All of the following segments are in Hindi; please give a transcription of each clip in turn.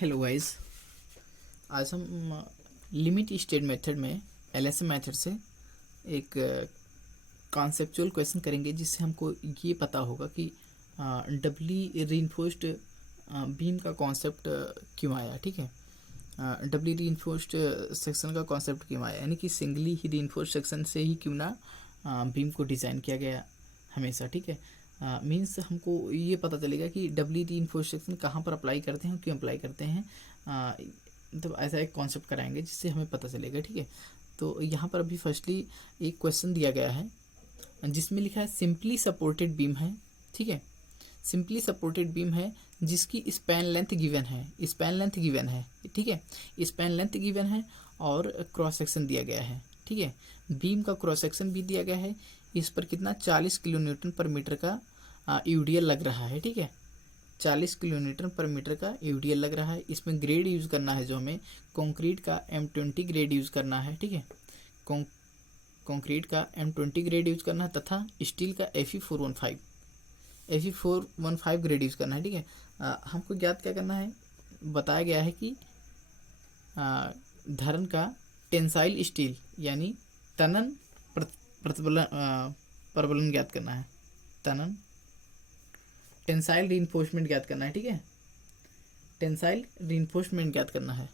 Hello guys. आज हम लिमिट स्टेट मेथड में एलएसएम मेथड से एक कॉन्सेप्चुअल क्वेश्चन करेंगे जिससे हमको ये पता होगा कि डबली रीइंफोर्स्ड बीम का कॉन्सेप्ट क्यों आया। ठीक है, डबली रीइंफोर्स्ड सेक्शन का कॉन्सेप्ट क्यों आया, यानी कि सिंगली ही रीइंफोर्स्ड सेक्शन से ही क्यों ना बीम को डिज़ाइन किया गया हमेशा। ठीक है, मीन्स हमको ये पता चलेगा कि डबली रीइंफोर्स्ड सेक्शन कहाँ पर अप्लाई करते हैं, क्यों अप्लाई करते हैं। मतलब ऐसा एक कॉन्सेप्ट कराएंगे जिससे हमें पता चलेगा। ठीक है, तो यहाँ पर अभी फर्स्टली एक क्वेश्चन दिया गया है जिसमें लिखा है सिंपली सपोर्टेड बीम है। ठीक है, सिंपली सपोर्टेड बीम है जिसकी स्पैन लेंथ गिवन है, स्पैन लेंथ गिवन है। ठीक है, स्पैन लेंथ गिवन है और क्रॉस सेक्शन दिया गया है। ठीक है, बीम का क्रॉस सेक्शन भी दिया गया है। इस पर कितना 40 किलो न्यूटन पर मीटर का यूडीएल लग रहा है। ठीक है, 40 किलो न्यूटन पर मीटर का यूडीएल लग रहा है। इसमें ग्रेड यूज़ करना है जो हमें कंक्रीट का M20 ग्रेड यूज़ करना है। ठीक है, कंक्रीट का M20 ग्रेड यूज़ करना है तथा स्टील का Fe415 ग्रेड यूज़ करना है। ठीक है, हमको ज्ञात क्या करना है, बताया गया है कि धरन का टेंसाइल स्टील यानी तनन प्रबलन ज्ञात करना है, तनन टेंसाइल रीइंफोर्समेंट ज्ञात करना है। ठीक है, टेंसाइल रीइंफोर्समेंट ज्ञात करना है।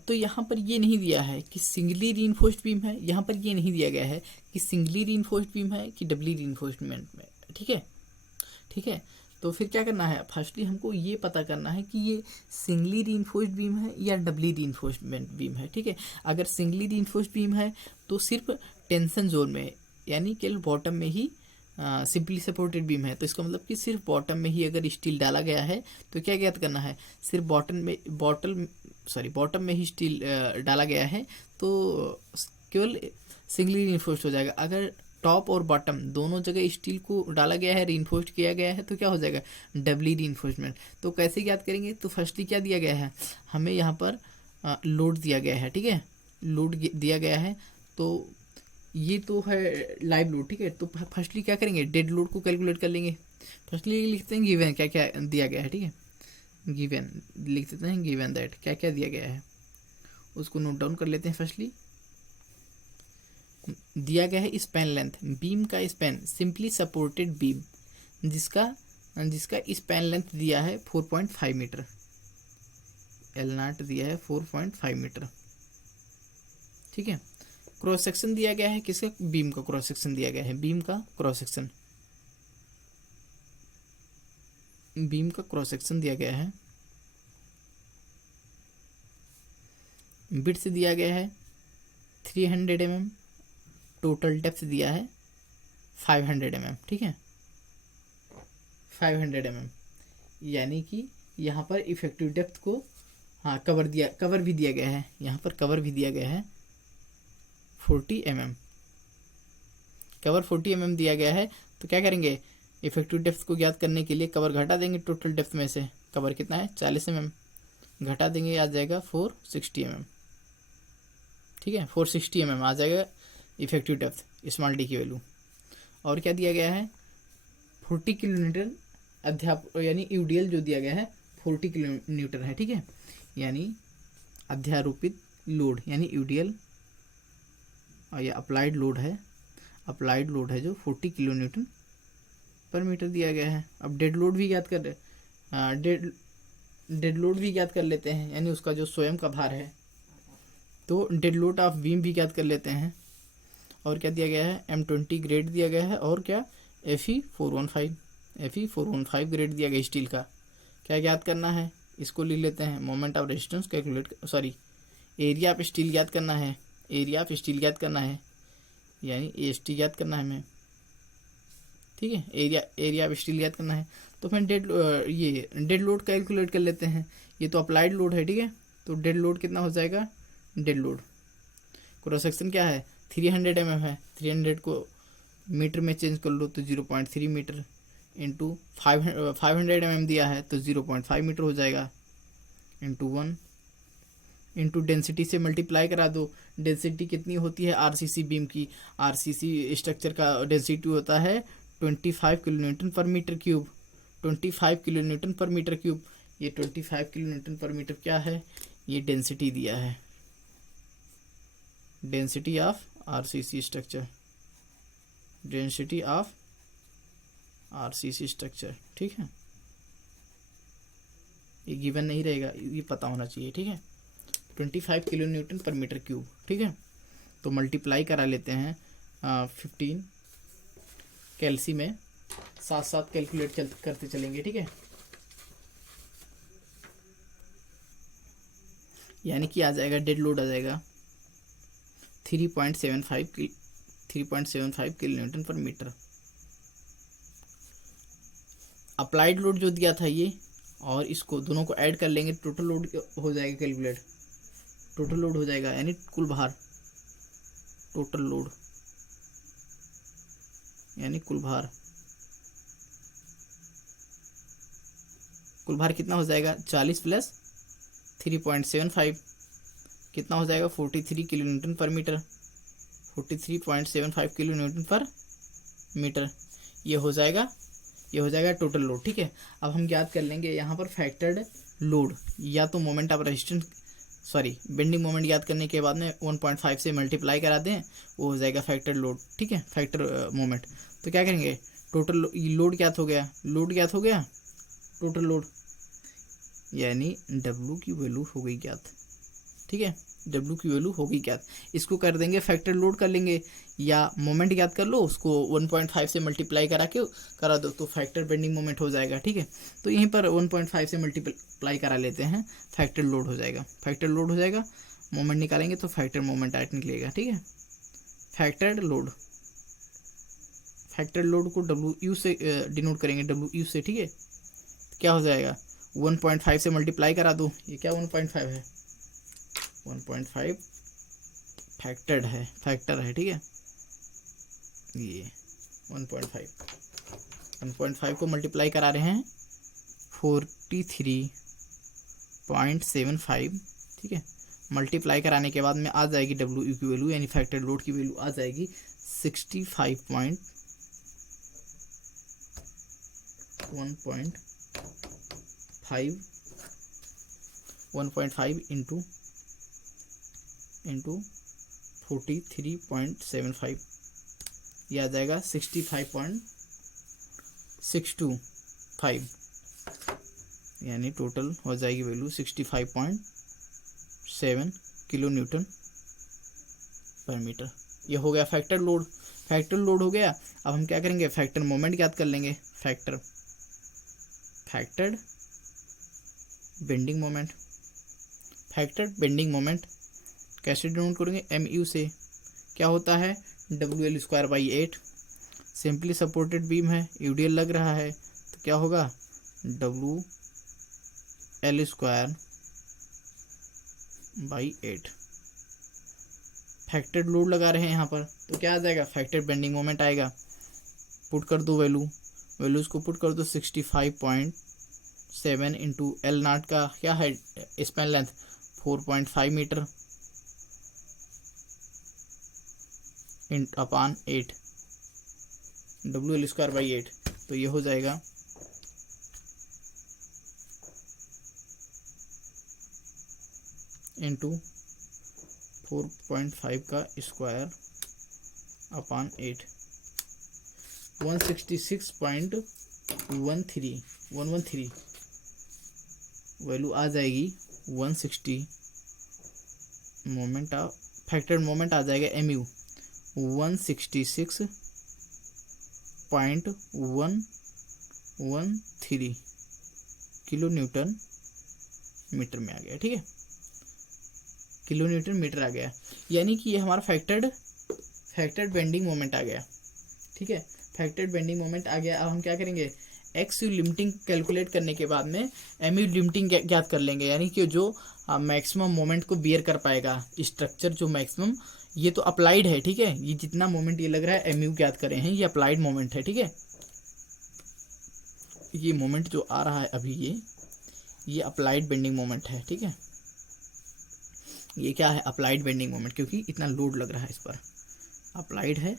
तो यहाँ पर ये नहीं दिया है कि सिंगली रीइंफोर्स्ड बीम है, यहाँ पर ये नहीं दिया गया है कि सिंगली रीइंफोर्स्ड बीम है कि डबली रीइंफोर्समेंट में। ठीक है, ठीक है, तो फिर क्या करना है, फर्स्टली हमको ये पता करना है कि ये सिंगली रीइंफोर्स्ड बीम है या डबली रीइंफोर्समेंट बीम है। ठीक है, अगर सिंगली रीइंफोर्स्ड बीम है तो सिर्फ टेंशन जोन में यानी केवल बॉटम में ही सिंपली सपोर्टेड बीम है, तो इसका मतलब कि सिर्फ बॉटम में ही अगर स्टील डाला गया है तो क्या ज्ञात करना है, सिर्फ बॉटम में ही स्टील डाला गया है तो केवल सिंगली रीइंफोर्स्ड हो जाएगा। अगर टॉप और बॉटम दोनों जगह स्टील को डाला गया है, रीइंफोर्स्ड किया गया है, तो क्या हो जाएगा, डबली रीइंफोर्समेंट। तो कैसे ज्ञात करेंगे, तो फर्स्टली क्या दिया गया है, हमें यहाँ पर लोड दिया गया है। ठीक है, लोड दिया गया है, तो ये तो है लाइव लोड। ठीक है, तो फर्स्टली क्या करेंगे, डेड लोड को कैलकुलेट कर लेंगे। फर्स्टली लिखते हैं गिवन क्या क्या दिया गया है। ठीक है, गिवन लिख देते हैं, गिवन दैट क्या क्या दिया गया है उसको नोट डाउन कर लेते हैं। फर्स्टली दिया गया है स्पैन लेंथ, बीम का स्पैन, सिंपली सपोर्टेड बीम जिसका स्पैन लेंथ दिया है 4.5 मीटर, एल नॉट दिया है 4.5 मीटर। ठीक है, क्रॉस सेक्शन दिया गया है किसका, बीम का क्रॉस सेक्शन दिया गया है, बीम का क्रॉस सेक्शन, बीम का क्रॉस सेक्शन दिया गया है। विड्थ दिया गया है 300 mm, टोटल डेप्थ दिया है 500 mm। ठीक है, 500 mm यानी कि यहाँ पर इफेक्टिव डेप्थ को कवर भी दिया गया है, यहाँ पर कवर भी दिया गया है 40 mm, कवर 40 mm दिया गया है। तो क्या करेंगे, इफेक्टिव डेप्थ को ज्ञात करने के लिए कवर घटा देंगे टोटल डेप्थ में से। कवर कितना है 40 mm, घटा देंगे आ जाएगा 460 mm। ठीक है, 460 mm आ जाएगा इफेक्टिव डेप्थ, स्मॉल डी की वैल्यू। और क्या दिया गया है, 40 किलो न्यूटन यानी यूडीएल जो दिया गया है 40 किलो न्यूटन है। ठीक है, यानी अध्यारोपित लोड यानी यूडीएल, और ये अप्लाइड लोड है, अप्लाइड लोड है जो 40 किलो न्यूटन पर मीटर दिया गया है। अब डेड लोड भी ज्ञात कर डेड लोड भी ज्ञात कर लेते हैं, यानी उसका जो स्वयं का भार है, तो डेड लोड ऑफ बीम भी ज्ञात कर लेते हैं। और क्या दिया गया है, M20 ग्रेड दिया गया है, और क्या Fe415 ग्रेड दिया गया स्टील का। क्या ज्ञात करना है, इसको लिख लेते हैं, moment of resistance area of steel ज्ञात करना है, एरिया ऑफ स्टील ज्ञात करना है, यानी AST ज्ञात करना है हमें। ठीक है, एरिया ऑफ स्टील ज्ञात करना है। तो फिर डेड लोड कैलकुलेट कर लेते हैं। ये तो अप्लाइड लोड है। ठीक है, तो डेड लोड कितना हो जाएगा, डेड लोड क्रॉस सेक्शन क्या है 300 mm है, 300 को मीटर में चेंज कर लो तो 0.3 मीटर इंटू 500 mm दिया है तो 0.5 मीटर हो जाएगा, इंटू 1 इंटू डेंसिटी से मल्टीप्लाई करा दो। डेंसिटी कितनी होती है RCC बीम की, RCC स्ट्रक्चर का डेंसिटी होता है 25 किलो न्यूटन पर मीटर क्यूब, 25 किलो न्यूटन पर मीटर क्यूब, ये 25 किलो न्यूटन पर मीटर क्या है, ये डेंसिटी दिया है, density of RCC structure, density of RCC structure. ठीक है, ये गिवन नहीं रहेगा, ये पता होना चाहिए। ठीक है, 25 किलो न्यूटन पर मीटर क्यूब। ठीक है, तो मल्टीप्लाई करा लेते हैं 15 कैल्सी में, साथ साथ कैलकुलेट करते चलेंगे। ठीक है, यानी कि आ जाएगा, डेड लोड आ जाएगा 3.75 किलो न्यूटन पर मीटर। अप्लाइड लोड जो दिया था ये, और इसको दोनों को ऐड कर लेंगे, टोटल लोड हो जाएगा कैलकुलेट, टोटल लोड हो जाएगा यानी कुल भार, टोटल लोड यानी कुल भार, कुल भार कितना हो जाएगा 40 प्लस 3.75 कितना हो जाएगा 43 किलो न्यूटन पर मीटर, 43.75 किलो न्यूटन पर मीटर। ये हो जाएगा टोटल लोड। ठीक है, अब हम ज्ञात कर लेंगे यहाँ पर फैक्टर्ड लोड, या तो moment of resistance, sorry bending moment याद करने के बाद में 1.5 से मल्टीप्लाई करा दें, वो हो जाएगा फैक्टर लोड। ठीक है, फैक्टर मोमेंट। तो क्या करेंगे, टोटल लोड ज्ञात हो गया, लोड ज्ञात हो गया, टोटल लोड यानी W की वैल्यू हो गई ज्ञात। ठीक है, W की वैल्यू हो गई ज्ञात, इसको कर देंगे फैक्टर लोड कर लेंगे, या मोमेंट याद कर लो, उसको 1.5 से मल्टीप्लाई करा दो तो फैक्टर बेंडिंग मोमेंट हो जाएगा। ठीक है, तो यहीं पर 1.5 से मल्टीप्लाई करा लेते हैं, फैक्टर लोड हो जाएगा, फैक्टर लोड हो जाएगा, मोमेंट निकालेंगे तो फैक्टर मोमेंट आइट निकलेगा। ठीक है, फैक्टर्ड लोड, फैक्टर लोड को WU से डिनोट करेंगे, WU से। ठीक है, क्या हो जाएगा 1.5 से मल्टीप्लाई करा दो, ये क्या 1.5 है, 1.5 फैक्टर है। ठीक है, ये 1.5 को मल्टीप्लाई करा रहे हैं 43.75। ठीक है, मल्टीप्लाई कराने के बाद में आ जाएगी W की वैल्यू, यानी फैक्टर लोड की वैल्यू आ जाएगी 1.5 इंटू 43.75, यह आ जाएगा 65.625, यानी टोटल हो जाएगी वैल्यू 65.7 किलो न्यूटन पर मीटर। ये हो गया फैक्टर लोड, फैक्टर लोड हो गया। अब हम क्या करेंगे, फैक्टर मोमेंट याद कर लेंगे, factored bending moment, factored bending moment कैसे डिनोट करेंगे, MU से। क्या होता है WL²/8, सिंपली सपोर्टेड बीम है, UDL लग रहा है, तो क्या होगा WL²/8। फैक्टर्ड लोड लगा रहे हैं यहाँ पर, तो क्या आ जाएगा, फैक्टर्ड बेंडिंग मोमेंट आएगा, पुट कर दो वैल्यूज को पुट कर दो, 65.7 इंटू L नॉट का क्या है span length 4.5 metre upon 8, WL²/8, तो ये हो जाएगा इंटू 4.5 का स्क्वायर अपॉन 8, 166.113 वैल्यू आ जाएगी 160। मोमेंट ऑफ फैक्टर्ड मोमेंट आ जाएगा MU 166.113 किलो न्यूटन मीटर में आ गया। ठीक है, किलो न्यूटन मीटर आ गया, यानी कि ये हमारा फैक्टर्ड बेंडिंग मोमेंट आ गया। ठीक है, फैक्टर्ड बेंडिंग मोमेंट आ गया। अब हम क्या करेंगे, XU लिमिटिंग कैलकुलेट करने के बाद में MU लिमिटिंग ज्ञात कर लेंगे, यानी कि जो मैक्सिमम मोमेंट को बियर कर पाएगा स्ट्रक्चर, जो मैक्सिमम, ये तो अप्लाइड है। ठीक है, ये जितना मोमेंट ये लग रहा है MU ज्ञात करे हैं, ये अप्लाइड मोमेंट है। ठीक है, ये मोमेंट जो आ रहा है अभी ये अप्लाइड बेंडिंग मोमेंट है। ठीक है, ये क्या है, अप्लाइड बेंडिंग मोमेंट, क्योंकि इतना लोड लग रहा है इस पर, अप्लाइड है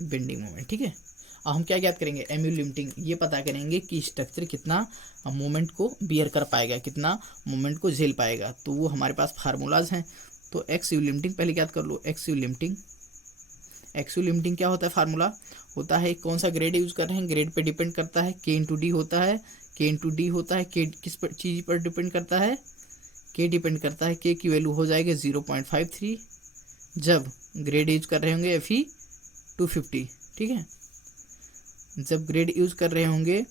बेंडिंग मोमेंट। ठीक है, अब हम क्या ज्ञात करेंगे, एमयू लिमिटिंग, ये पता करेंगे कि स्ट्रक्चर कितना मोमेंट को बियर कर पाएगा, कितना मोमेंट को झेल पाएगा। तो वो हमारे पास फार्मूलाज हैं। तो एक्स यू लिमिटिंग पहले ज्ञात कर लो। X U limiting, X U limiting क्या होता है, फार्मूला होता है, कौन सा ग्रेड यूज कर रहे हैं, ग्रेड पे डिपेंड करता है, के इंटू डी होता है, के इंटू डी होता है, के किस पर चीज पर डिपेंड करता है, के डिपेंड करता है, के की वैल्यू हो जाएगी 0.53 जब ग्रेड यूज कर रहे होंगे एफई 250, ठीक है। जब ग्रेड यूज कर रहे होंगे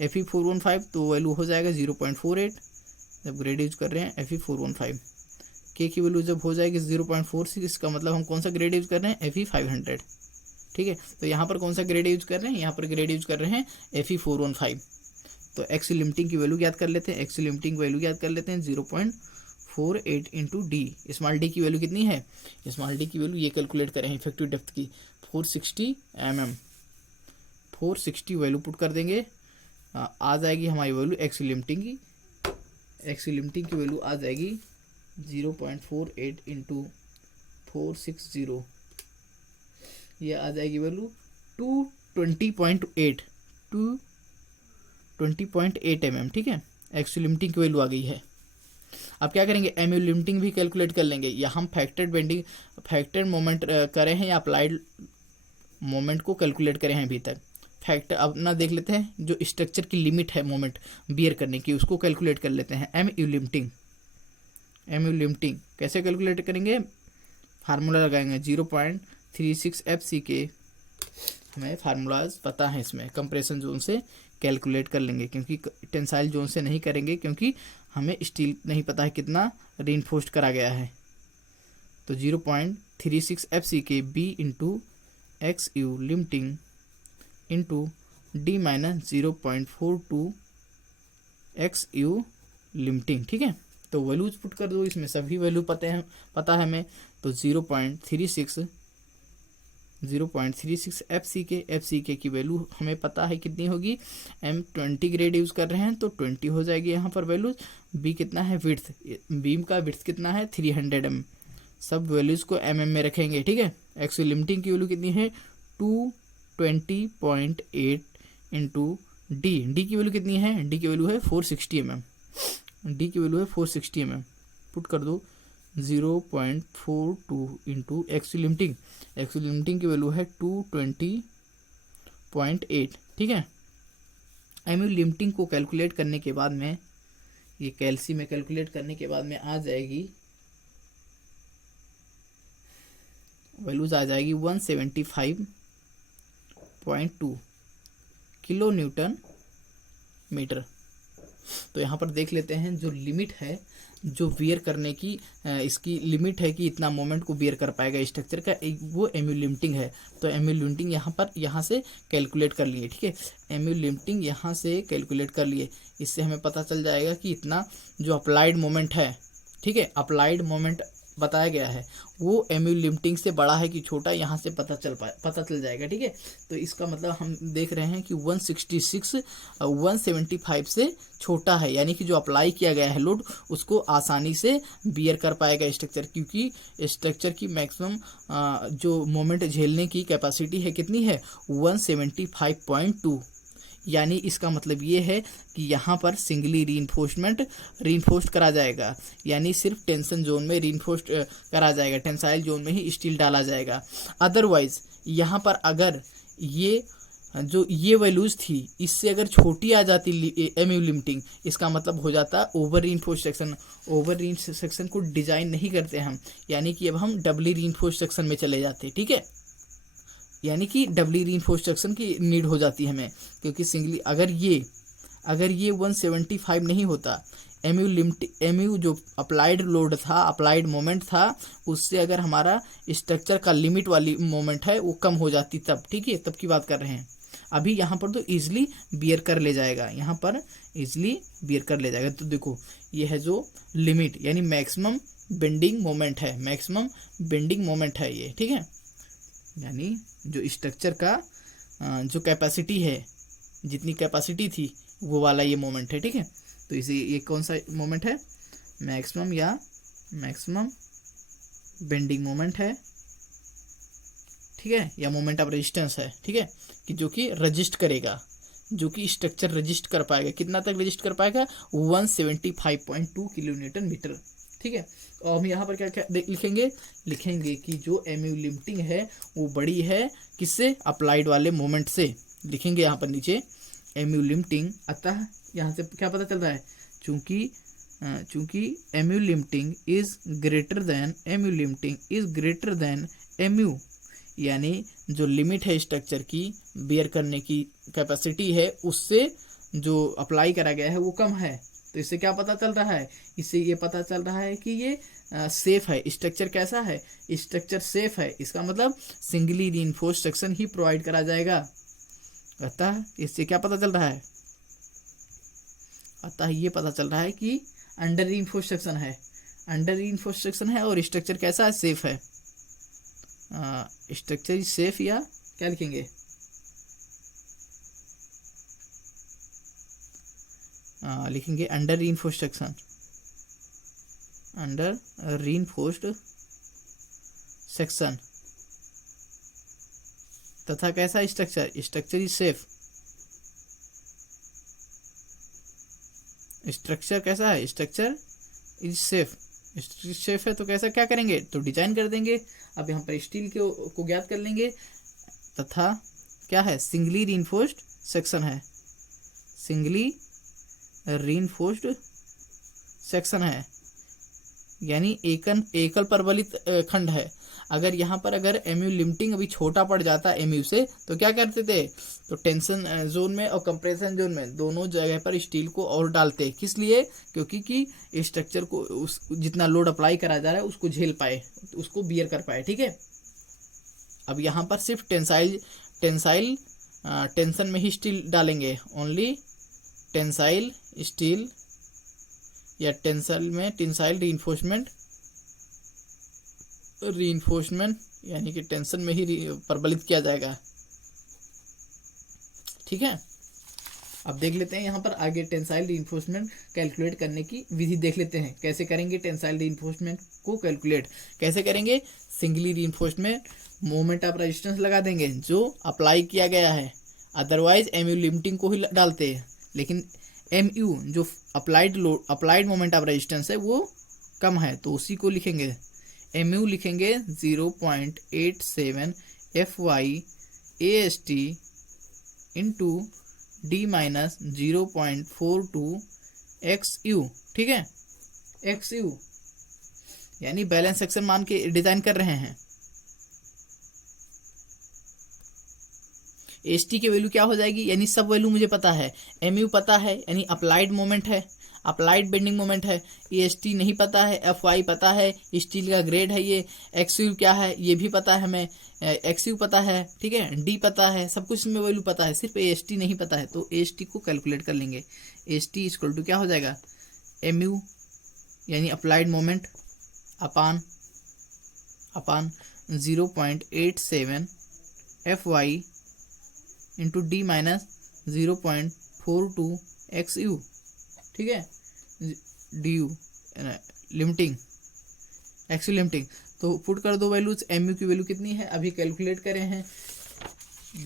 एफई 415 तो वैल्यू हो जाएगा 0.48, जब ग्रेड यूज कर रहे हैं एफई 415। के की वैल्यू जब हो जाएगी 0.46, इसका मतलब हम कौन सा ग्रेड यूज कर रहे हैं, एफई 500, ठीक है। तो यहाँ पर कौन सा ग्रेड यूज कर रहे हैं, यहाँ पर ग्रेड यूज कर रहे हैं एफई 415। तो एक्स लिमिटिंग की वैल्यू ज्ञात कर लेते हैं, एक्स लिमिटिंग वैल्यू ज्ञात कर लेते हैं 0.48 इंटू डी। स्मॉल डी की वैल्यू कितनी है, स्मॉल डी की वैल्यू ये कैलकुलेट करें इफेक्टिव डेप्थ की 460 mm, 460 वैल्यू पुट कर देंगे, आ जाएगी हमारी वैल्यू एक्स लिमिटिंग की, एक्स लिमिटिंग की वैल्यू आ जाएगी 0.48 इंटू 460, ये आ जाएगी वैल्यू 220.8 mm, ठीक है। एक्स लिमिटिंग की वैल्यू आ गई है। अब क्या करेंगे, एमयू लिमिटिंग भी कैलकुलेट कर लेंगे। या हम फैक्टर्ड बेंडिंग, फैक्टर्ड मोमेंट करें हैं या अप्लाइड मोमेंट को कैलकुलेट करें हैं अभी तक। फैक्टर अपना देख लेते हैं, जो स्ट्रक्चर की लिमिट है मोमेंट बियर करने की, उसको कैलकुलेट कर लेते हैं। एमयू लिमिटिंग, एमयू लिमिटिंग कैसे कैलकुलेट करेंगे, फार्मूला लगाएंगे 0.36 FCK, हमें फार्मूलाज पता है, इसमें कंप्रेशन जोन से कैलकुलेट कर लेंगे, क्योंकि टेंसाइल जोन से नहीं करेंगे, क्योंकि हमें स्टील नहीं पता है कितना रीइंफोर्स्ड करा गया है। तो 0.36 FCK B into X U limiting into D minus 0.42 X U limiting, ठीक है। तो वैल्यूज पुट कर दो, इसमें सभी वैल्यू पता है हमें। तो 0.36 FCK की वैल्यू हमें पता है कितनी होगी, M20 ग्रेड यूज कर रहे हैं तो 20 हो जाएगी यहाँ पर वैल्यूज। बी कितना है, विड्थ, बीम का विड्थ कितना है 300 mm, सब वैल्यूज को mm में रखेंगे, ठीक है। एक्स लिमिटिंग की वैल्यू कितनी है 220.8 इंटू डी, डी की वैल्यू कितनी है, डी की वैल्यू है 460 mm, डी की वैल्यू है 460 mm, पुट कर दो 0.42 into x limiting, x limiting की वैल्यू है 220.8, ठीक है। एमयू लिमिटिंग को कैलकुलेट करने के बाद में, ये कैल्सी में कैलकुलेट करने के बाद में आ जाएगी वैल्यूज, आ जाएगी 175.2 किलो न्यूटन मीटर। तो यहाँ पर देख लेते हैं, जो लिमिट है, जो बियर करने की इसकी लिमिट है कि इतना मोमेंट को बियर कर पाएगा स्ट्रक्चर का, वो एमयू लिमिटिंग है। तो एमयू लिमिटिंग यहाँ से कैलकुलेट कर लिए, ठीक है। एमयू लिमिटिंग यहाँ से कैलकुलेट कर लिए, इससे हमें पता चल जाएगा कि इतना जो अप्लाइड मोमेंट है, ठीक है, अप्लाइड मोमेंट बताया गया है वो एमयू लिमिटिंग से बड़ा है कि छोटा, यहाँ से पता चल जाएगा, ठीक है। तो इसका मतलब हम देख रहे हैं कि 175 से छोटा है, यानी कि जो अप्लाई किया गया है लोड उसको आसानी से बियर कर पाएगा स्ट्रक्चर, क्योंकि स्ट्रक्चर की मैक्सिमम जो मोमेंट झेलने की कैपेसिटी है कितनी है 175.2, यानी इसका मतलब ये है कि यहाँ पर सिंगली रीइंफोर्स्ड करा जाएगा, यानी सिर्फ टेंशन जोन में रीइंफोर्स्ड करा जाएगा, टेंसाइल जोन में ही स्टील डाला जाएगा। अदरवाइज यहाँ पर अगर ये ये वैल्यूज थी, इससे अगर छोटी आ जाती एमयू लिमिटिंग, इसका मतलब हो जाता over reinforced section. Over reinforced section को डिजाइन नहीं करते हम, यानी कि अब हम डबली रीइंफोर्स्ड सेक्शन में चले जाते, ठीक है, यानी कि डबली रीइंफोर्स्ड सेक्शन की नीड हो जाती है हमें, क्योंकि सिंगली अगर ये 175 नहीं होता, एमयू जो अप्लाइड लोड था, अप्लाइड मोमेंट था, उससे अगर हमारा स्ट्रक्चर का लिमिट वाली मोमेंट है वो कम हो जाती तब, ठीक है, तब की बात कर रहे हैं। अभी यहाँ पर तो इजिली बियर कर ले जाएगा, यहाँ पर इजिली बियर कर ले जाएगा। तो देखो ये है जो लिमिट, यानी मैक्सिमम बेंडिंग मोमेंट है, मैक्सिमम बेंडिंग मोमेंट है ये, ठीक है, यानी जो स्ट्रक्चर का जो कैपेसिटी है, जितनी कैपेसिटी थी वो वाला ये मोमेंट है, ठीक है। तो इसे ये कौन सा मोमेंट है, मैक्सिमम बेंडिंग मोमेंट है, ठीक है, या मोमेंट ऑफ रेजिस्टेंस है, ठीक है, कि जो कि रजिस्ट करेगा, जो कि स्ट्रक्चर रजिस्ट कर पाएगा। कितना तक रजिस्ट कर पाएगा? 175.2 किलो न्यूटन मीटर, ठीक है। और हम यहाँ पर क्या क्या लिखेंगे कि जो एमयू लिमिटिंग है वो बड़ी है किससे? अप्लाइड वाले मोमेंट से। लिखेंगे यहाँ पर नीचे एमयू लिमिटिंग। अतः यहाँ से क्या पता चल रहा है? चूंकि MU limiting is greater than MU, यानी जो लिमिट है स्ट्रक्चर की बेयर करने की कैपेसिटी है, उससे जो अप्लाई करा गया है वो कम है। तो इससे क्या पता चल रहा है? इससे ये पता चल रहा है कि ये सेफ है। स्ट्रक्चर कैसा है? स्ट्रक्चर सेफ है। इसका मतलब सिंगली रीइंफोर्स्ड सेक्शन ही प्रोवाइड करा जाएगा। अतः इससे क्या पता चल रहा है? अतः ये पता चल रहा है कि अंडर रीइंफोर्स्ड सेक्शन है, और स्ट्रक्चर कैसा है? सेफ है। स्ट्रक्चर इज सेफ, या क्या लिखेंगे? लिखेंगे अंडर रीइंफोर्स्ड सेक्शन, तथा कैसा स्ट्रक्चर इज सेफ। स्ट्रक्चर कैसा है? Structure is safe. सेफ है तो कैसा क्या करेंगे? तो डिजाइन कर देंगे। अब यहाँ पर स्टील को ज्ञात कर लेंगे, तथा क्या है? सिंगली रीइंफोर्स्ड सेक्शन है, यानी एकल परवलित खंड है। अगर यहाँ पर अगर एमयू लिमिटिंग अभी छोटा पड़ जाता एमयू से, तो क्या करते थे? तो टेंशन जोन में और कंप्रेशन जोन में दोनों जगह पर स्टील को और डालते। किस लिए? क्योंकि कि स्ट्रक्चर को उस जितना लोड अप्लाई करा जा रहा है उसको झेल पाए, उसको बियर कर पाए, ठीक है। अब यहाँ पर सिर्फ टेंशन में ही स्टील डालेंगे, ओनली टेंसाइल स्टील, या टेंसाइल रीइंफोर्समेंट, यानी कि टेंशन में ही प्रबलित किया जाएगा, ठीक है। अब देख लेते हैं यहाँ पर आगे टेंसाइल रीइंफोर्समेंट कैलकुलेट करने की विधि देख लेते हैं। कैसे करेंगे टेंसाइल रीइंफोर्समेंट को कैलकुलेट? कैसे करेंगे? Singly reinforcement moment of resistance लगा देंगे जो अप्लाई किया गया है, अदरवाइज एमयू लिमिटिंग को ही डालते हैं। लेकिन एमयू जो अप्लाइड मोमेंट ऑफ रेजिस्टेंस है वो कम है, तो उसी को लिखेंगे। एमयू लिखेंगे 0.87 FY AST into D minus 0.42 XU, ठीक है। XU यानी बैलेंस सेक्शन मान के डिजाइन कर रहे हैं। एसटी की वैल्यू क्या हो जाएगी? यानी सब वैल्यू मुझे पता है। एमयू पता है, यानी अप्लाइड मोमेंट है, अप्लाइड बेंडिंग मोमेंट है। एसटी नहीं पता है, एफवाई पता है, स्टील का ग्रेड है ये। एक्सयू क्या है ये भी पता है हमें, एक्सयू पता है, ठीक है, डी पता है, सब कुछ इसमें वैल्यू पता है, सिर्फ एसटी नहीं पता है। तो एसटी को कैलकुलेट कर लेंगे। एसटी इक्वल टू क्या हो जाएगा? एमयू यानी अप्लाइड मोमेंट अपान 0.87 FY into D minus 0.42 XU, ठीक है। D you limiting, एक्सयू limiting. तो पुट कर दो वैल्यूज। एमयू की वैल्यू कितनी है? अभी कैलकुलेट करे हैं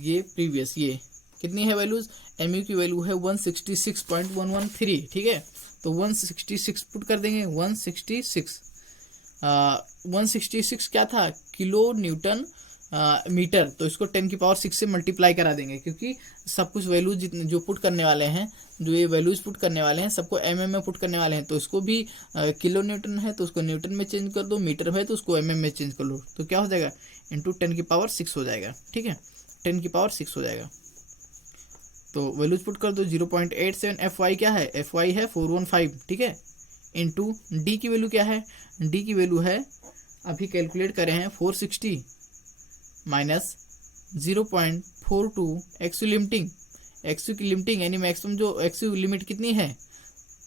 ये प्रीवियस, ये कितनी है वैल्यूज? एमयू की वैल्यू है 166.113, ठीक है। तो 166 पुट कर देंगे। 166 क्या था? Kilo newton metre. तो इसको 10⁶ से मल्टीप्लाई करा देंगे, क्योंकि सब कुछ वैल्यूज जितने जो पुट करने वाले हैं, जो ये वैल्यूज पुट करने वाले हैं, सबको में पुट करने वाले हैं। तो इसको भी किलो न्यूटन है तो उसको न्यूटन में चेंज कर दो, मीटर है तो उसको में चेंज कर लो। तो क्या हो जाएगा? इंटू 10⁶ हो जाएगा, ठीक है। 10⁶ हो जाएगा। तो वैल्यूज पुट कर दो। 0.87 FY क्या है? FY है 415, ठीक है। इंटू डी की वैल्यू क्या है? डी की वैल्यू है अभी कैलकुलेट करें हैं 460 माइनस 0.42 एक्सयू लिमिटिंग। एक्सयू की लिमिटिंग यानी मैक्सिमम जो एक्सयू लिमिट कितनी है,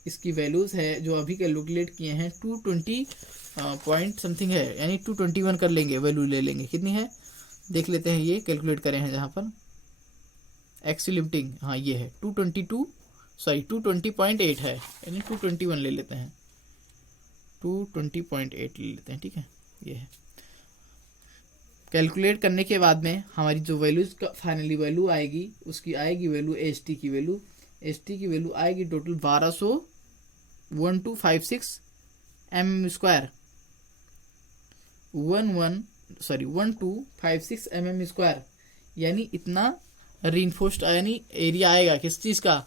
इसकी वैल्यूज है जो अभी कैलकुलेट किए हैं 220 पॉइंट समथिंग है, यानी 221 कर लेंगे, वैल्यू ले लेंगे। कितनी है देख लेते हैं। ये कैलकुलेट करें हैं जहाँ पर एक्सयू लिमिटिंग, हाँ ये है 220.8 है, यानी 221 ले लेते हैं, 220.8 ले लेते हैं, ठीक है। ये है कैलकुलेट करने के बाद में हमारी जो वैल्यूज का फाइनली वैल्यू आएगी उसकी आएगी वैल्यू एच टी की वैल्यू आएगी total 1256 mm square 1256 mm square, यानी इतना रीइंफोर्स्ड यानी एरिया आएगा किस चीज़ का,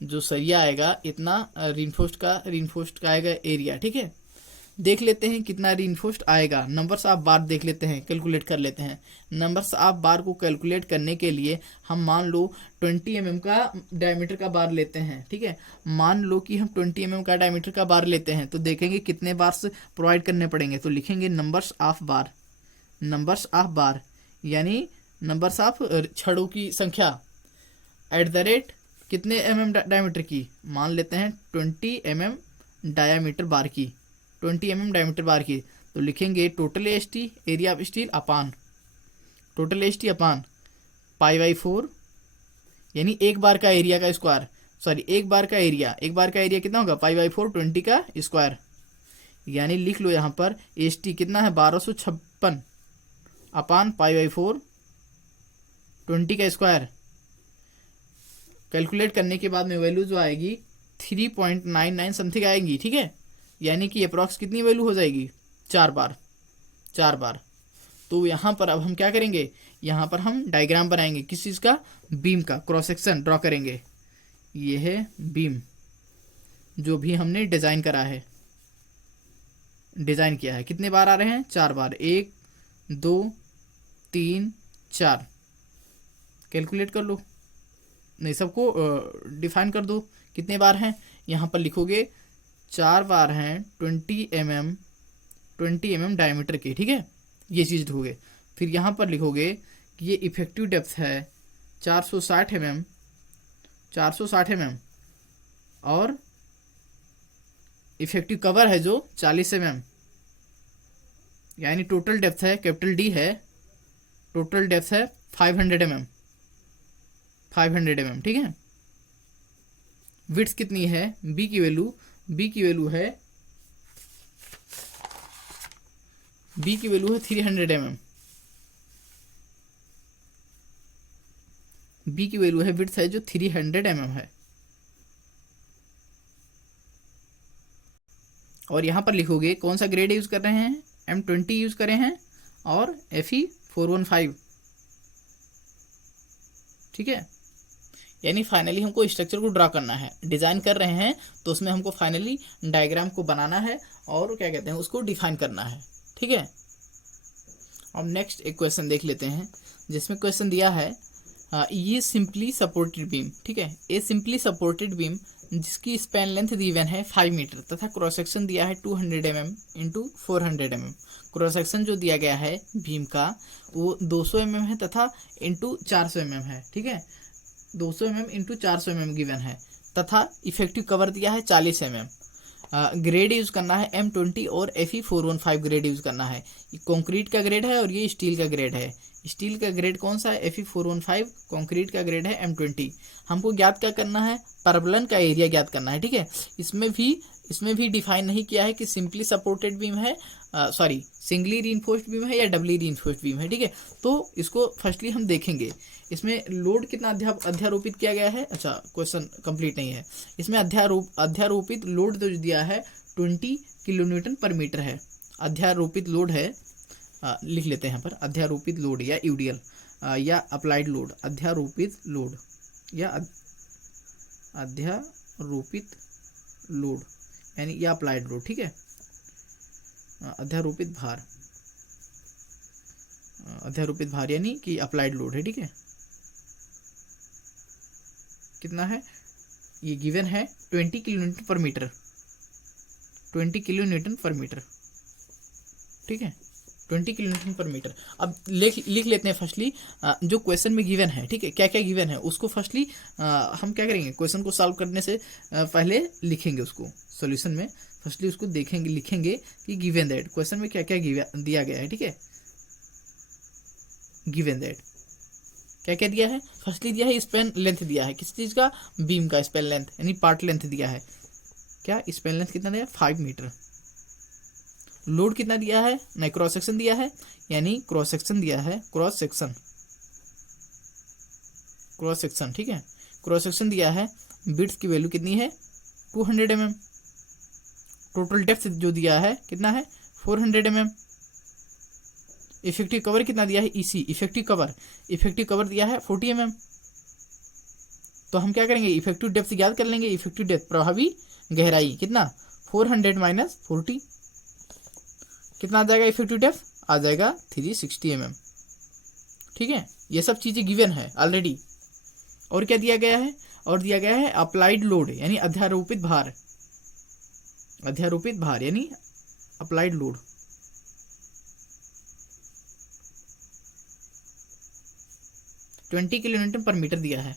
जो सरिया आएगा इतना रीइंफोर्स्ड का आएगा एरिया। ठीक है, देख लेते हैं कितना रीइंफोर्स्ड आएगा। नंबर्स ऑफ बार देख लेते हैं, कैलकुलेट कर लेते हैं। नंबर्स ऑफ बार को कैलकुलेट करने के लिए हम मान लो 20 mm का डायमीटर का बार लेते हैं। ठीक है, मान लो कि हम 20 mm का डायमीटर का बार लेते हैं, तो देखेंगे कितने बार्स प्रोवाइड करने पड़ेंगे। तो लिखेंगे नंबर्स ऑफ बार यानी नंबर्स ऑफ छड़ों की संख्या एट द रेट कितने mm डायमीटर की, मान लेते हैं 20 mm डायमीटर बार की, 20 mm डायमीटर बार की। तो लिखेंगे total H T area of steel upon total H T upon π/4, यानी एक बार का एरिया का स्क्वायर, सॉरी एक बार का एरिया कितना होगा π/4 20 का स्क्वायर, यानी लिख लो यहाँ पर एच टी कितना है 1256 अपान π/4 20 का स्क्वायर। कैलकुलेट करने के बाद में वैल्यू जो आएगी 3.99 समथिंग आएगी। ठीक है, यानी कि अप्रॉक्स कितनी वैल्यू हो जाएगी 4 बार। तो यहाँ पर अब हम क्या करेंगे, यहाँ पर हम डायग्राम बनाएंगे किस चीज़ का, बीम का क्रॉस सेक्शन ड्रॉ करेंगे। ये है बीम जो भी हमने डिज़ाइन किया है। कितने बार आ रहे हैं 4 बार, 1 2 3 4। कैलकुलेट कर लो, नहीं सबको डिफाइन कर दो कितने बार हैं। यहाँ पर लिखोगे 4 बार हैं 20 mm डायमीटर के। ठीक है, ये चीज़ लिखोगे। फिर यहाँ पर लिखोगे कि ये इफेक्टिव डेप्थ है 460 mm और इफेक्टिव कवर है जो 40 mm, यानी टोटल डेप्थ है कैपिटल डी है, टोटल डेप्थ है 500 mm। ठीक है, विड्थ कितनी है, बी की वैल्यू है 300 mm। बी की वैल्यू है विड्थ है जो 300 mm है। और यहां पर लिखोगे कौन सा ग्रेड यूज कर रहे हैं, M20 यूज कर रहे हैं और Fe415। ठीक है, यानी फाइनली हमको स्ट्रक्चर को ड्रा करना है, डिज़ाइन कर रहे हैं तो उसमें हमको फाइनली डायग्राम को बनाना है और क्या कहते हैं उसको डिफाइन करना है। ठीक है, अब नेक्स्ट एक क्वेश्चन देख लेते हैं जिसमें क्वेश्चन दिया है ये सिंपली सपोर्टेड बीम। ठीक है, ए सिंपली सपोर्टेड बीम जिसकी स्पैन लेंथ गिवन है 5 मीटर तथा क्रॉस सेक्शन दिया है 200 mm into 400 mm। Cross section जो दिया गया है बीम का वो 200 mm है तथा इंटू 400 mm है। ठीक है, 200 mm इंटू 400 mm गिवन है तथा इफेक्टिव कवर दिया है 40 mm। ग्रेड यूज़ करना है M20 और Fe415 ग्रेड यूज़ करना है। ये कंक्रीट का ग्रेड है और ये स्टील का ग्रेड है। स्टील का ग्रेड कौन सा है Fe415, कंक्रीट का ग्रेड है M20। हमको ज्ञात क्या करना है, परवलन का एरिया ज्ञात करना है। ठीक है, इसमें भी डिफाइन नहीं किया है कि सिंपली सपोर्टेड बीम है, सॉरी सिंगली रीइंफोर्स्ड बीम है या डबली रीइंफोर्स्ड बीम है। ठीक है, तो इसको फर्स्टली हम देखेंगे। इसमें लोड कितना अध्यारोपित किया गया है, अच्छा क्वेश्चन कंप्लीट नहीं है। इसमें अध्यारोपित लोड जो दिया है 20 किलोन्यूटन पर मीटर है। अध्यारोपित लोड है, लिख लेते हैं यहाँ पर अध्यारोपित लोड या यूडीएल या अप्लाइड लोड। अध्यारोपित लोड या अध्यारोपित लोड यानी या अप्लाइड लोड। ठीक है, अध्यारोपित भार यानी कि अप्लाइड लोड है। ठीक है, कितना है, ये गिवन है 20 किलोन्यूटन पर मीटर, 20 किलोन्यूटन पर मीटर। ठीक है, 20 किलोन्यूटन पर मीटर। अब लिख लेते हैं फर्स्टली जो क्वेश्चन में गिवन है। ठीक है, क्या क्या गिवन है उसको फर्स्टली हम क्या करेंगे, क्वेश्चन को सॉल्व करने से पहले लिखेंगे उसको सॉल्यूशन में। फर्स्टली उसको देखेंगे, लिखेंगे कि गिवन दैट क्वेश्चन में क्या क्या दिया गया है। ठीक है, गिवन दैट क्या क्या दिया है, फर्स्टली दिया है स्पैन लेंथ दिया है किस चीज़ का, बीम का स्पैन लेंथ यानी पार्ट लेंथ दिया है। क्या स्पैन लेंथ कितना दिया 5 मीटर। लोड कितना दिया है, नहीं क्रॉस सेक्शन दिया है, यानी क्रॉस सेक्शन दिया है, क्रॉस सेक्शन, ठीक है, क्रॉस सेक्शन दिया है, बिट्स की वैल्यू कितनी है 200 mm, टोटल डेप्थ जो दिया है कितना है 400 mm, इफेक्टिव कवर कितना दिया है ईसी, इफेक्टिव कवर दिया है 40 mm। तो हम क्या करेंगे, इफेक्टिव डेप्थ याद कर लेंगे, इफेक्टिव डेप्थ प्रभावी गहराई कितना 400 माइनस 40, कितना आ जाएगा इफेक्टिव डेप्थ, आ जाएगा 360 mm, ठीक है। ये सब चीज़ें गिवन है ऑलरेडी। और क्या दिया गया है, और दिया गया है अप्लाइड लोड यानी अध्यारोपित भार यानी applied load, twenty kilo Newton पर मीटर दिया है।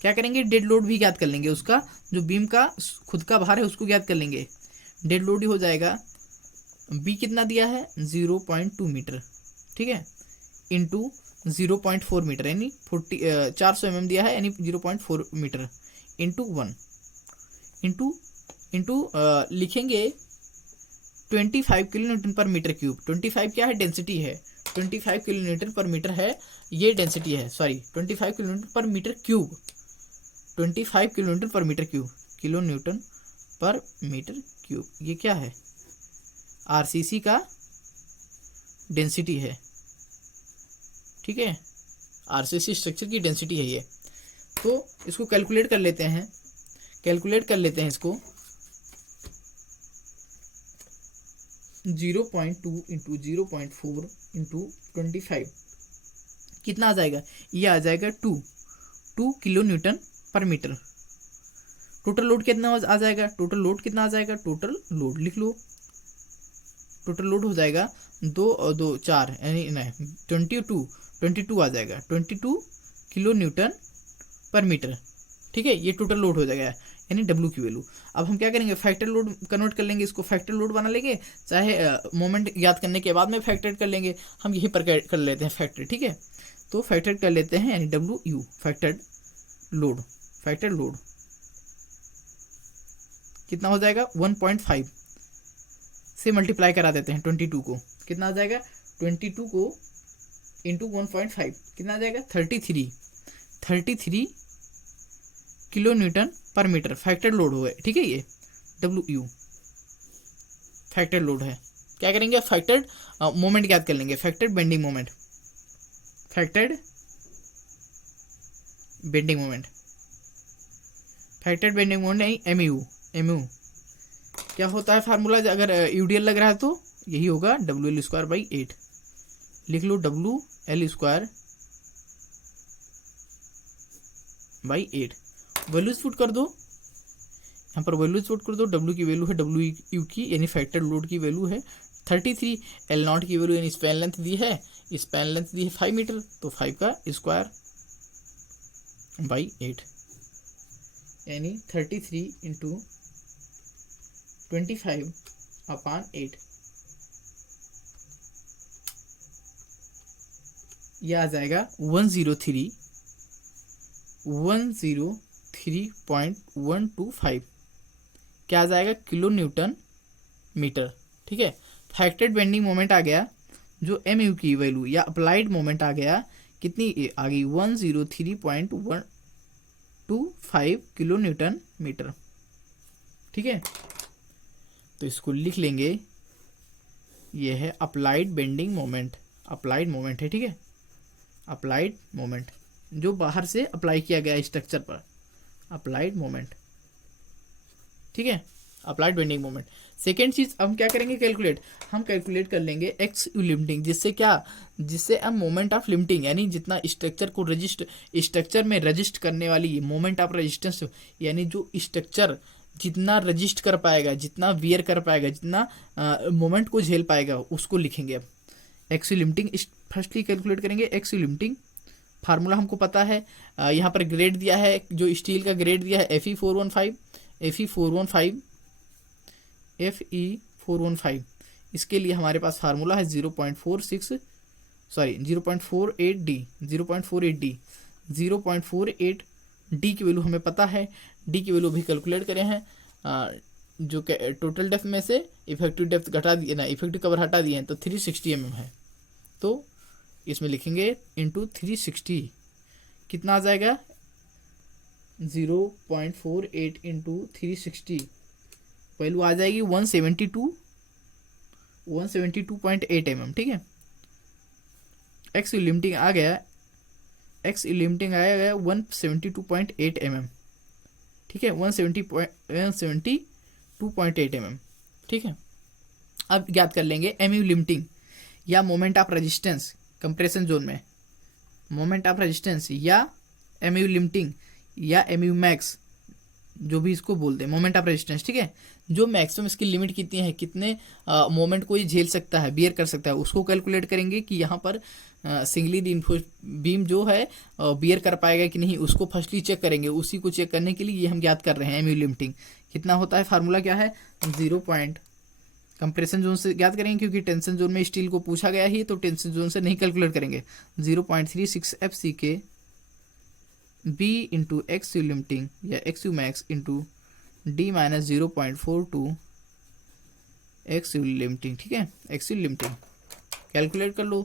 क्या करेंगे, डेड लोड भी ज्ञात कर लेंगे, उसका जो बीम का खुद का भार है उसको ज्ञात कर लेंगे। डेड लोड ही हो जाएगा बी कितना दिया है 0.2 मीटर, ठीक है, इंटू 0.4 मीटर यानी 400 mm दिया है यानी 0.4 मीटर इंटू 1 इंटू लिखेंगे 25 किलो न्यूटन पर मीटर क्यूब। 25 क्या है, डेंसिटी है, 25 किलो न्यूटन पर मीटर है, ये डेंसिटी है, सॉरी 25 किलो न्यूटन पर मीटर क्यूब, 25 किलो न्यूटन पर मीटर क्यूब, किलो न्यूटन पर मीटर क्यूब, ये क्या है आरसीसी का डेंसिटी है, ठीक है, आरसीसी स्ट्रक्चर की डेंसिटी है ये। तो इसको कैलकुलेट कर लेते हैं इसको 0.2 इंटू 0.4 इंटू 25 कितना आ जाएगा, ये आ जाएगा 2 किलो न्यूटन पर मीटर। टोटल लोड कितना आ जाएगा, टोटल लोड लिख लो, टोटल लोड हो जाएगा 2 और 2 4 यानी नहीं 22 आ जाएगा, 22 किलो न्यूटन पर मीटर, ठीक है, ये टोटल लोड हो जाएगा यानी डब्ल्यू की वैल्यू। अब हम क्या करेंगे, फैक्टर लोड कन्वर्ट कर लेंगे, इसको फैक्टर लोड बना लेंगे, चाहे मोमेंट याद करने के बाद में फैक्टर कर लेंगे, हम यही पर कर लेते हैं फैक्टर, ठीक है। तो फैक्टर कर लेते हैं यानी डब्ल्यू यू फैक्टर लोड कितना हो जाएगा 1.5 से मल्टीप्लाई करा देते हैं 22 को, कितना आ जाएगा 22 को इंटू 1.5 कितना आ जाएगा 33 किलो न्यूटन पर मीटर फैक्टर लोड हुआ है, ठीक है, ये डब्ल्यू यू फैक्टर लोड है। क्या करेंगे, फैक्टर्ड मोमेंट याद कर लेंगे, फैक्टर्ड बेंडिंग मोमेंट नहीं एमयू क्या होता है फार्मूला, अगर यूडीएल लग रहा है तो यही होगा WL²/8, लिख लो WL²/8, वैल्यूज पुट कर दो, यहाँ पर वैल्यूज पुट कर दो, डब्ल्यू की वैल्यू है डब्ल्यू की यानी फैक्टर लोड की वैल्यू है 33, एल नॉट की वैल्यू यानी स्पैन लेंथ दी है 5 मीटर, तो 5 का स्क्वायर/8 यानी 33 इंटू 25/8, यह आ जाएगा 103.125, क्या आ जाएगा किलो न्यूटन मीटर, ठीक है। फैक्टर्ड बेंडिंग मोमेंट आ गया, जो एमयू की वैल्यू या अप्लाइड मोमेंट आ गया, कितनी आ गई 103.125 किलो न्यूटन मीटर, ठीक है। तो इसको लिख लेंगे, ये है applied bending moment, applied moment है, ठीक है, अप्लाइड मोमेंट जो बाहर से अप्लाई किया गया स्ट्रक्चर पर, अप्लाइड मोमेंट, ठीक है, अप्लाइड बेंडिंग मोमेंट। सेकेंड चीज हम क्या करेंगे, हम कैलकुलेट कर लेंगे एक्स यू लिमिटिंग, जिससे हम मोमेंट ऑफ लिमिटिंग यानी जितना स्ट्रक्चर में रजिस्ट करने वाली मोमेंट ऑफ रेजिस्टेंस यानी जो स्ट्रक्चर जितना रजिस्ट कर पाएगा, जितना वियर कर पाएगा, जितना मोमेंट को झेल पाएगा, उसको लिखेंगे। अब x U limiting firstly calculate करेंगे। एक्स यू लिमिटिंग फार्मूला हमको पता है, यहाँ पर ग्रेड दिया है, जो स्टील का ग्रेड दिया है Fe415, इसके लिए हमारे पास फार्मूला है 0.48D की वैल्यू हमें पता है, डी की वैल्यू भी कैलकुलेट करे हैं, जो टोटल डेप्थ में से इफेक्टिव डेप्थ घटा दिए ना, इफेक्टिव कवर हटा दिए हैं तो 360 mm है। तो इसमें लिखेंगे इंटू 360, कितना आ जाएगा 0.48 इंटू 360, वैल्यू आ जाएगी 172.8 mm। ठीक है, एक्स लिमिटिंग आ गया, एक्स लिमिटिंग आया गया 172.8 mm। ठीक है, 172.8 mm। ठीक है, अब ज्ञात कर लेंगे एमयू लिमिटिंग या moment of resistance compression zone में, मोमेंट ऑफ रेजिस्टेंस या एमयू लिमिटिंग या एमयू मैक्स, जो भी इसको बोलते हैं मोमेंट ऑफ रेजिस्टेंस। ठीक है, जो मैक्सिमम इसकी लिमिट कितनी है, कितने मोमेंट को ये झेल सकता है, बियर कर सकता है, उसको कैलकुलेट करेंगे कि यहाँ पर सिंगली रीइंफोर्स्ड बीम जो है बियर कर पाएगा कि नहीं, उसको फर्स्टली चेक करेंगे। उसी को चेक करने के लिए ये हम ज्ञात कर रहे हैं एमयू लिमिटिंग कितना होता है, फार्मूला क्या है 0 पॉइंट कंप्रेशन जोन से ज्ञात करेंगे, क्योंकि टेंशन जोन में स्टील को पूछा गया ही, तो टेंशन जोन से नहीं कैलकुलेट करेंगे। 0.36 FCK B into X U limiting या X U max into D minus 0.42 X U limiting. ठीक है, एक्स यू लिमिटिंग कैलकुलेट कर लो,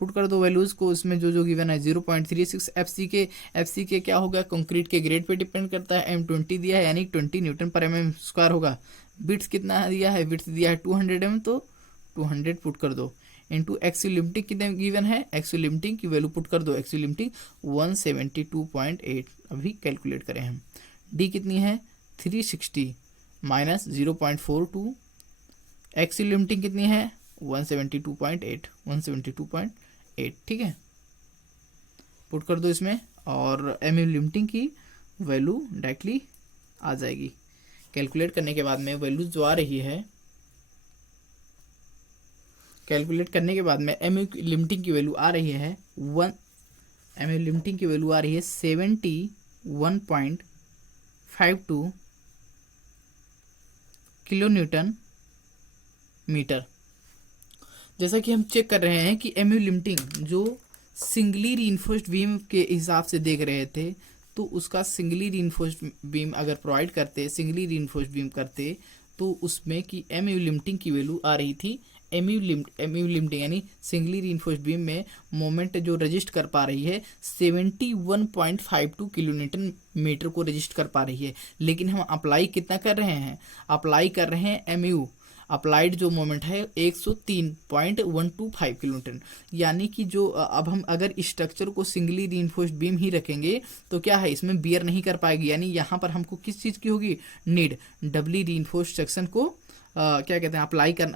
पुट कर दो वैल्यूज को, इसमें जो जो गिवन है 0.36 FCK। FCK क्या होगा, कंक्रीट के ग्रेड पे डिपेंड करता है। M20 दिया है यानी 20 न्यूटन पर mm स्क्वायर होगा। बिट्स कितना दिया है, बिट्स दिया है 200 mm, तो 200 पुट कर दो इंटू एक्स लिमिटिंग कितने गिवन है, एक्स लिमिटिंग की वैल्यू पुट कर दो, एक्स लिमिटिंग 172.8 अभी कैलकुलेट करें हम। डी कितनी है 360 माइनस 0.42, एक्स लिमिटिंग कितनी है 172.8। ठीक है, पुट कर दो इसमें और एम लिमिटिंग की वैल्यू डायरेक्टली आ जाएगी। कैलकुलेट करने के बाद में वैल्यू जो आ रही है, कैलकुलेट करने के बाद में एम लिमिटिंग की वैल्यू आ रही है एम लिमिटिंग की वैल्यू आ रही है 71.52 किलो न्यूटन मीटर। जैसा कि हम चेक कर रहे हैं कि एमयू लिमिटिंग जो सिंगली रीइंफोर्स्ड बीम के हिसाब से देख रहे थे, तो उसका सिंगली रीइंफोर्स्ड बीम अगर प्रोवाइड करते, सिंगली रीइंफोर्स्ड बीम करते, तो उसमें की एमयू लिमिटिंग की वैल्यू आ रही थी एमयू लिमिटिंग यानी सिंगली रीइंफोर्स्ड बीम में मोमेंट जो रजिस्ट कर पा रही है 71.52 किलो न्यूटन मीटर को रजिस्ट कर पा रही है। लेकिन हम अप्लाई कितना कर रहे हैं, अप्लाई कर रहे हैं एमयू अप्लाइड जो मोमेंट है 103.125 किलो न्यूटन। यानी कि जो अब हम अगर स्ट्रक्चर को सिंगली रीइंफोर्स्ड बीम ही रखेंगे तो क्या है, इसमें बियर नहीं कर पाएगी। यानी यहाँ पर हमको किस चीज़ की होगी, नीड डबली रीइंफोर्स्ड सेक्शन को क्या कहते हैं, अप्लाई कर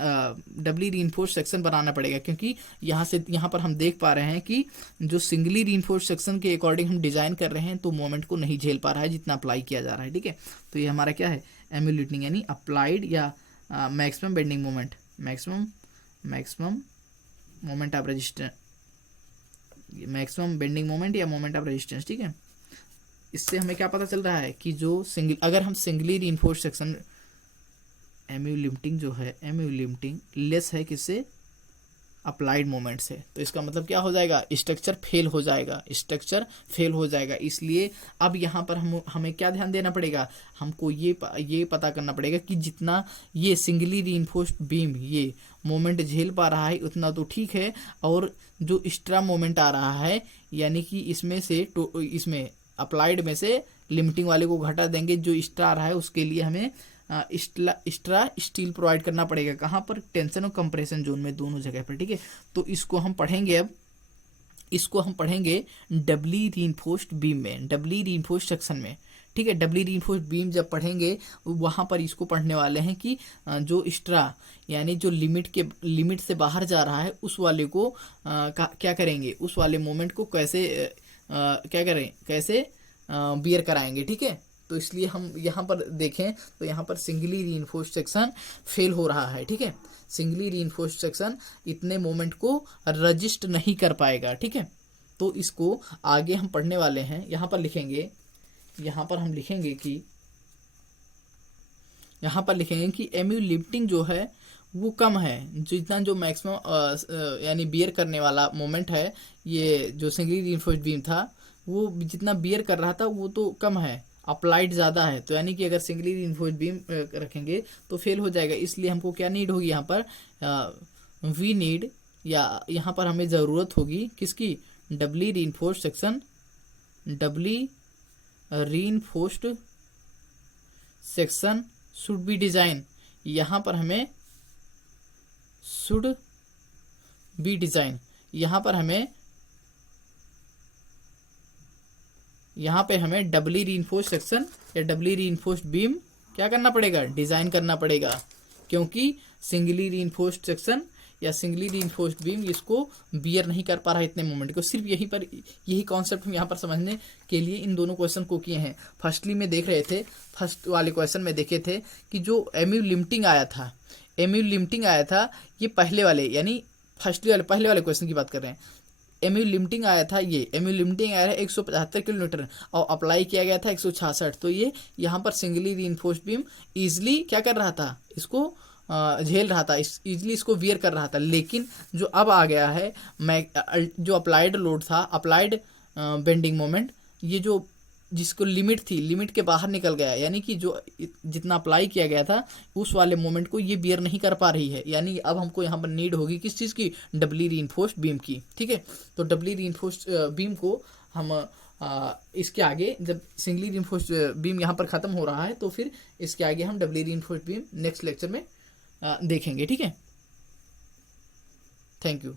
डबली रीइंफोर्स्ड सेक्शन बनाना पड़ेगा। क्योंकि यहाँ पर हम देख पा रहे हैं कि जो सिंगली रीइंफोर्स्ड सेक्शन के अकॉर्डिंग हम डिजाइन कर रहे हैं तो मोमेंट को नहीं झेल पा रहा है जितना अप्लाई किया जा रहा है। ठीक है, तो ये हमारा क्या है एमयू लिमिटिंग यानी अप्लाइड या maximum bending moment, maximum moment of resistance, maximum bending moment या मोमेंट ऑफ रेजिस्टेंस। ठीक है, इससे हमें क्या पता चल रहा है कि जो अगर हम singly reinforced section MU limiting जो है, एमयू लिमिटिंग लेस है किससे, अप्लाइड मोमेंट से, तो इसका मतलब क्या हो जाएगा, स्ट्रक्चर फेल हो जाएगा, स्ट्रक्चर फेल हो जाएगा। इसलिए अब यहाँ पर हमें क्या ध्यान देना पड़ेगा, हमको ये पता करना पड़ेगा कि जितना ये सिंगली रीइंफोर्स्ड बीम ये मोमेंट झेल पा रहा है उतना तो ठीक है, और जो एक्स्ट्रा मोमेंट आ रहा है यानी कि इसमें से इसमें अप्लाइड में से लिमिटिंग वाले को घटा देंगे, जो एक्स्ट्रा आ रहा है उसके लिए हमें एक्स्ट्रा स्टील प्रोवाइड करना पड़ेगा। कहाँ पर, टेंशन और कंप्रेशन जोन में, दोनों जगह पर। ठीक है, तो इसको हम पढ़ेंगे, अब इसको हम पढ़ेंगे डबली रीइंफोर्स्ड बीम में, डबली रीइंफोर्स्ड सेक्शन में। ठीक है, डबली रीइंफोर्स्ड बीम जब पढ़ेंगे वहाँ पर इसको पढ़ने वाले हैं कि जो एक्स्ट्रा यानी जो लिमिट से बाहर जा रहा है उस वाले को क्या करेंगे, उस वाले मोमेंट को कैसे क्या करें, कैसे बियर कराएंगे। ठीक है, तो इसलिए हम यहाँ पर देखें तो यहाँ पर सिंगली रीइंफोर्स्ड सेक्शन फेल हो रहा है। ठीक है, सिंगली रीइंफोर्स्ड सेक्शन इतने मोमेंट को रजिस्ट नहीं कर पाएगा। ठीक है, तो इसको आगे हम पढ़ने वाले हैं। यहाँ पर लिखेंगे, यहाँ पर हम लिखेंगे कि एमयू लिमिटिंग जो है वो कम है, जितना जो मैक्सिमम यानी बियर करने वाला मोमेंट है, ये जो सिंगली रीइंफोर्स्ड बीम था वो जितना बियर कर रहा था वो तो कम है, अप्लाइड ज़्यादा है, तो यानी कि अगर सिंगली रीइंफोर्स्ड बीम रखेंगे तो फेल हो जाएगा। इसलिए हमको क्या नीड होगी यहाँ पर, वी नीड, या यहाँ पर हमें ज़रूरत होगी किसकी, doubly reinforced section, doubly reinforced section should be design. यहाँ पर हमें शुड बी डिजाइन, यहाँ पर हमें, यहाँ पे हमें डबली रीइंफोर्स्ड सेक्शन या डबली रीइंफोर्स्ड बीम क्या करना पड़ेगा, डिजाइन करना पड़ेगा, क्योंकि सिंगली रीइंफोर्स्ड सेक्शन या सिंगली रीइंफोर्स्ड बीम इसको बियर नहीं कर पा रहा है इतने मोमेंट को। सिर्फ यहीं पर यही कॉन्सेप्ट हम यहाँ पर समझने के लिए इन दोनों क्वेश्चन को किए हैं। फर्स्टली में देख रहे थे, फर्स्ट वाले क्वेश्चन में देखे थे कि जो एमयू लिमिटिंग आया था, एमयू लिमिटिंग आया था, ये पहले वाले यानी फर्स्टली वाले पहले वाले क्वेश्चन की बात कर रहे हैं। एमयू लिमिटिंग आया था, ये एमयू लिमिटिंग आया है 175 किलोमीटर और अप्लाई किया गया था 166। तो ये यहाँ पर सिंगली रीइंफोर्स्ड बीम इजिली क्या कर रहा था, इसको झेल रहा था, इजिली इसको वियर कर रहा था। लेकिन जो अब आ गया है, जो अप्लाइड लोड था, अप्लाइड बेंडिंग मोमेंट, ये जो जिसको लिमिट थी, लिमिट के बाहर निकल गया, यानी कि जो जितना अप्लाई किया गया था उस वाले मोमेंट को ये बियर नहीं कर पा रही है। यानी अब हमको यहाँ पर नीड होगी किस चीज़ की, डबली रीइंफोर्स्ड बीम की। ठीक है, तो डबली रीइंफोर्स्ड बीम को हम इसके आगे जब सिंगली रीइंफोर्स्ड बीम यहाँ पर ख़त्म हो रहा है तो फिर इसके आगे हम डबली रीइंफोर्स्ड बीम नेक्स्ट लेक्चर में देखेंगे। ठीक है, थैंक यू।